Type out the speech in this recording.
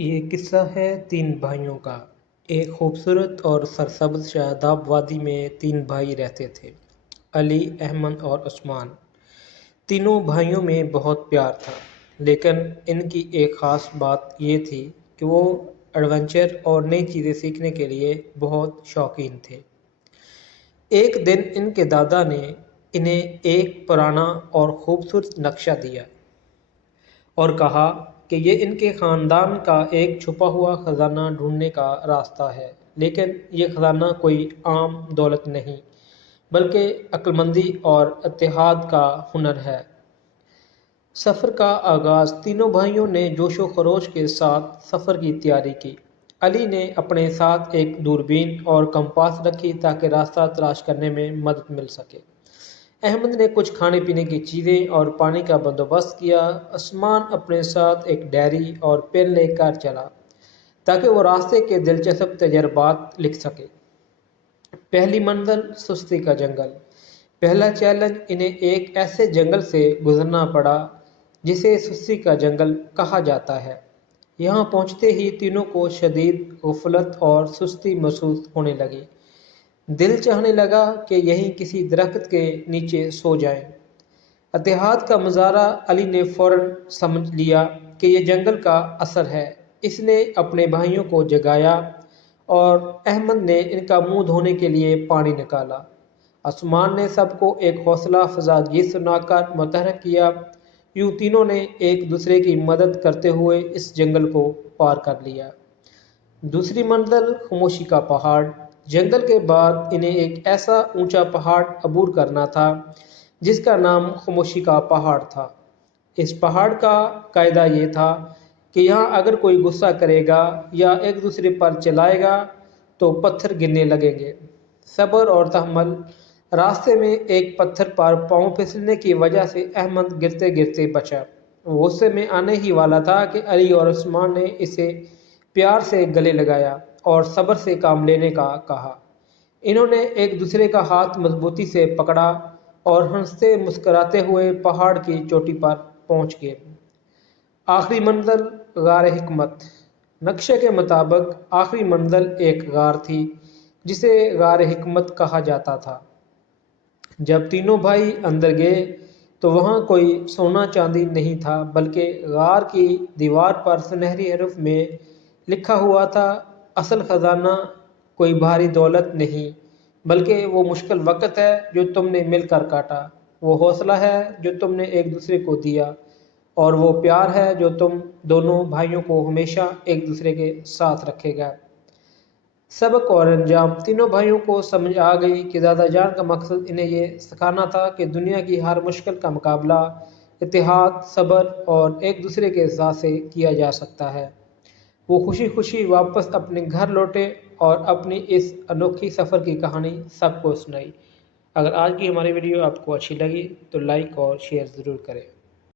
یہ قصہ ہے تین بھائیوں کا۔ ایک خوبصورت اور سرسبز شاداب وادی میں تین بھائی رہتے تھے، علی، احمد اور عثمان۔ تینوں بھائیوں میں بہت پیار تھا، لیکن ان کی ایک خاص بات یہ تھی کہ وہ ایڈونچر اور نئی چیزیں سیکھنے کے لیے بہت شوقین تھے۔ ایک دن ان کے دادا نے انہیں ایک پرانا اور خوبصورت نقشہ دیا اور کہا کہ یہ ان کے خاندان کا ایک چھپا ہوا خزانہ ڈھونڈنے کا راستہ ہے، لیکن یہ خزانہ کوئی عام دولت نہیں، بلکہ عقلمندی اور اتحاد کا ہنر ہے۔ سفر کا آغاز تینوں بھائیوں نے جوش و خروش کے ساتھ سفر کی تیاری کی۔ علی نے اپنے ساتھ ایک دوربین اور کمپاس رکھی تاکہ راستہ تلاش کرنے میں مدد مل سکے۔ احمد نے کچھ کھانے پینے کی چیزیں اور پانی کا بندوبست کیا۔ عثمان اپنے ساتھ ایک ڈائری اور پین لے کر چلا تاکہ وہ راستے کے دلچسپ تجربات لکھ سکے۔ پہلی منزل سستی کا جنگل۔ پہلا چیلنج انہیں ایک ایسے جنگل سے گزرنا پڑا جسے سستی کا جنگل کہا جاتا ہے۔ یہاں پہنچتے ہی تینوں کو شدید غفلت اور سستی محسوس ہونے لگی۔ دل چاہنے لگا کہ یہیں کسی درخت کے نیچے سو جائیں۔ اتحاد کا مظاہرہ علی نے فوراً سمجھ لیا کہ یہ جنگل کا اثر ہے۔ اس نے اپنے بھائیوں کو جگایا اور احمد نے ان کا منہ دھونے کے لیے پانی نکالا۔ عثمان نے سب کو ایک حوصلہ افزا گیت سنا کر متحرک کیا۔ یوں تینوں نے ایک دوسرے کی مدد کرتے ہوئے اس جنگل کو پار کر لیا۔ دوسری منزل خاموشی کا پہاڑ۔ جنگل کے بعد انہیں ایک ایسا اونچا پہاڑ عبور کرنا تھا جس کا نام خاموشی کا پہاڑ تھا۔ اس پہاڑ کا قاعدہ یہ تھا کہ یہاں اگر کوئی غصہ کرے گا یا ایک دوسرے پر چلائے گا تو پتھر گرنے لگیں گے۔ صبر اور تحمل۔ راستے میں ایک پتھر پر پاؤں پھسلنے کی وجہ سے احمد گرتے گرتے بچا۔ وہ غصے میں آنے ہی والا تھا کہ علی اور عثمان نے اسے پیار سے گلے لگایا اور صبر سے کام لینے کا کہا۔ انہوں نے ایک دوسرے کا ہاتھ مضبوطی سے پکڑا اور ہنستے مسکراتے ہوئے پہاڑ کی چوٹی پر پہنچ گئے۔ آخری منزل غار حکمت۔ نقشے کے مطابق آخری منزل ایک غار تھی جسے غار حکمت کہا جاتا تھا۔ جب تینوں بھائی اندر گئے تو وہاں کوئی سونا چاندی نہیں تھا، بلکہ غار کی دیوار پر سنہری حروف میں لکھا ہوا تھا، اصل خزانہ کوئی بھاری دولت نہیں، بلکہ وہ مشکل وقت ہے جو تم نے مل کر کاٹا، وہ حوصلہ ہے جو تم نے ایک دوسرے کو دیا، اور وہ پیار ہے جو تم دونوں بھائیوں کو ہمیشہ ایک دوسرے کے ساتھ رکھے گا۔ سبق اور انجام۔ تینوں بھائیوں کو سمجھ آ گئی کہ دادا جان کا مقصد انہیں یہ سکھانا تھا کہ دنیا کی ہر مشکل کا مقابلہ اتحاد، صبر اور ایک دوسرے کے ساتھ سے کیا جا سکتا ہے۔ وہ خوشی خوشی واپس اپنے گھر لوٹے اور اپنی اس انوکھی سفر کی کہانی سب کو سنائی۔ اگر آج کی ہماری ویڈیو آپ کو اچھی لگی تو لائک اور شیئر ضرور کریں۔